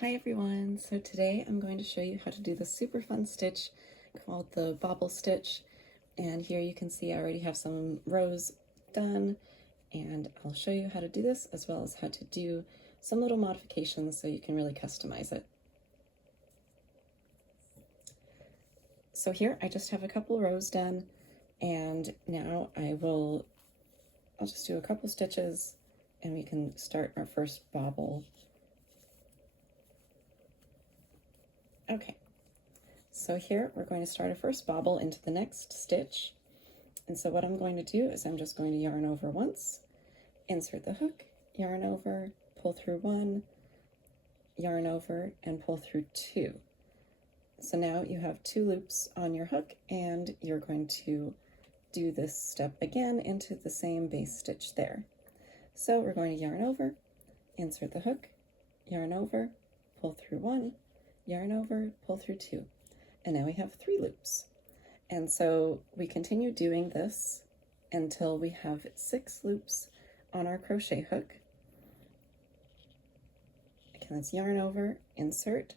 Hi everyone! So today I'm going to show you how to do this super fun stitch called the Bobble stitch. And here you can see I already have some rows done, and I'll show you how to do this as well as how to do some little modifications so you can really customize it. So here I just have a couple rows done, and now I'll just do a couple stitches and we can start our first bobble. Okay, so here we're going to start a first bobble into the next stitch. And so what I'm going to do is I'm just going to yarn over once, insert the hook, yarn over, pull through one, yarn over, and pull through two. So now you have two loops on your hook, and you're going to do this step again into the same base stitch there. So we're going to yarn over, insert the hook, yarn over, pull through one, yarn over, pull through two, and now we have three loops. And so we continue doing this until we have 6 loops on our crochet hook. Again, let's yarn over, insert,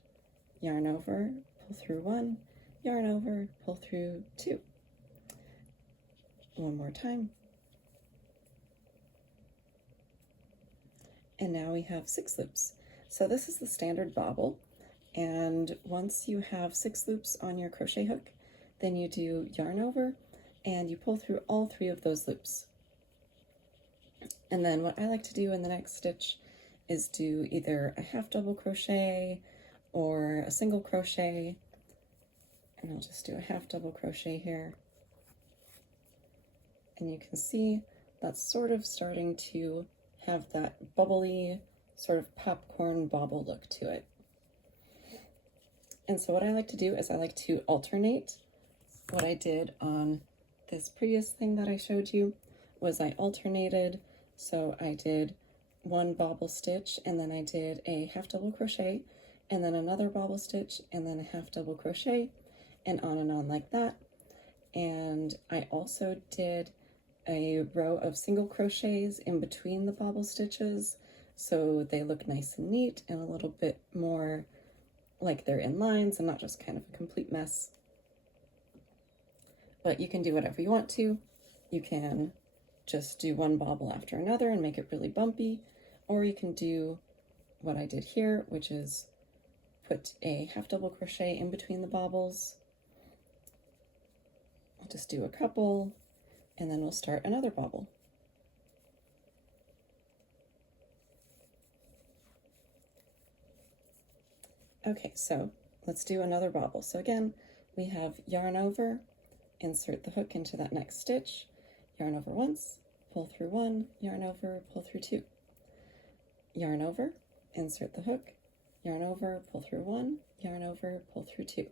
yarn over, pull through one, yarn over, pull through two. One more time. And now we have 6 loops. So this is the standard bobble. And once you have 6 loops on your crochet hook, then you do yarn over and you pull through all 3 of those loops. And then what I like to do in the next stitch is do either a half double crochet or a single crochet. And I'll just do a half double crochet here. And you can see that's sort of starting to have that bubbly sort of popcorn bobble look to it. And so what I like to do is I like to alternate. What I did on this previous thing that I showed you was I alternated. So I did one bobble stitch, and then I did a half double crochet, and then another bobble stitch, and then a half double crochet, and on like that. And I also did a row of single crochets in between the bobble stitches, so they look nice and neat and a little bit more like they're in lines and not just kind of a complete mess. But you can do whatever you want to. You can just do one bobble after another and make it really bumpy, or you can do what I did here, which is put a half double crochet in between the bobbles. I'll just do a couple, and then we'll start another bobble. Okay, so let's do another bobble. So again, we have yarn over, insert the hook into that next stitch, yarn over once, pull through one, yarn over, pull through two, yarn over, insert the hook, yarn over, pull through one, yarn over, pull through two,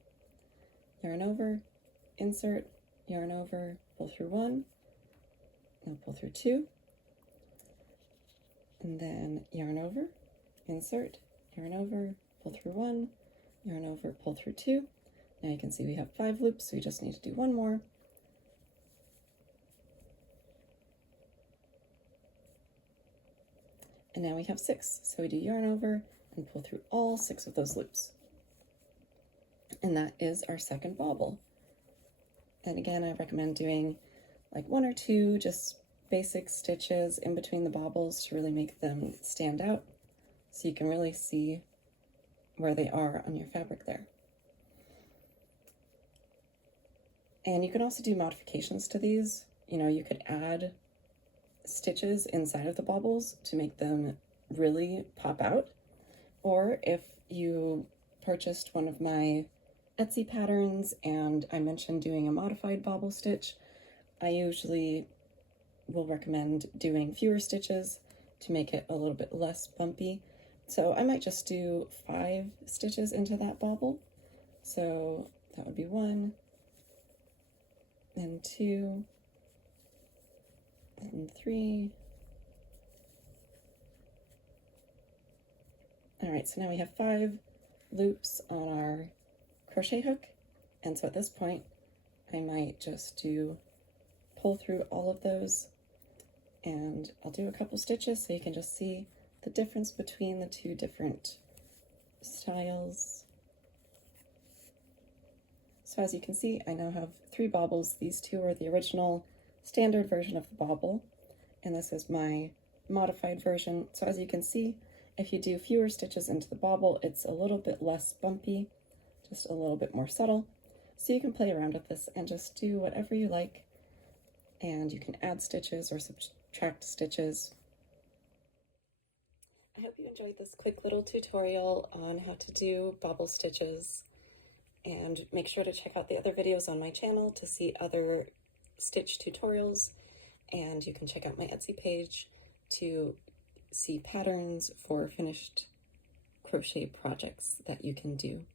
yarn over, insert, yarn over, pull through one, now pull through two, and then yarn over, insert, yarn over, pull through one, yarn over, pull through two. Now you can see we have 5 loops, so we just need to do one more. And now we have 6, so we do yarn over and pull through all 6 of those loops. And that is our second bobble. And again, I recommend doing like 1 or 2 just basic stitches in between the bobbles to really make them stand out, so you can really see where they are on your fabric there. And you can also do modifications to these. You know, you could add stitches inside of the bobbles to make them really pop out. Or if you purchased one of my Etsy patterns and I mentioned doing a modified bobble stitch, I usually will recommend doing fewer stitches to make it a little bit less bumpy. So I might just do 5 stitches into that bobble. So that would be 1, and 2, and 3. All right, so now we have 5 loops on our crochet hook. And so at this point, I might just pull through all of those, and I'll do a couple stitches so you can just see the difference between the 2 different styles. So as you can see, I now have 3 baubles. These 2 are the original standard version of the bauble, and this is my modified version. So as you can see, if you do fewer stitches into the bauble, it's a little bit less bumpy, just a little bit more subtle. So you can play around with this and just do whatever you like, and you can add stitches or subtract stitches. I hope you enjoyed this quick little tutorial on how to do bobble stitches, and make sure to check out the other videos on my channel to see other stitch tutorials, and you can check out my Etsy page to see patterns for finished crochet projects that you can do.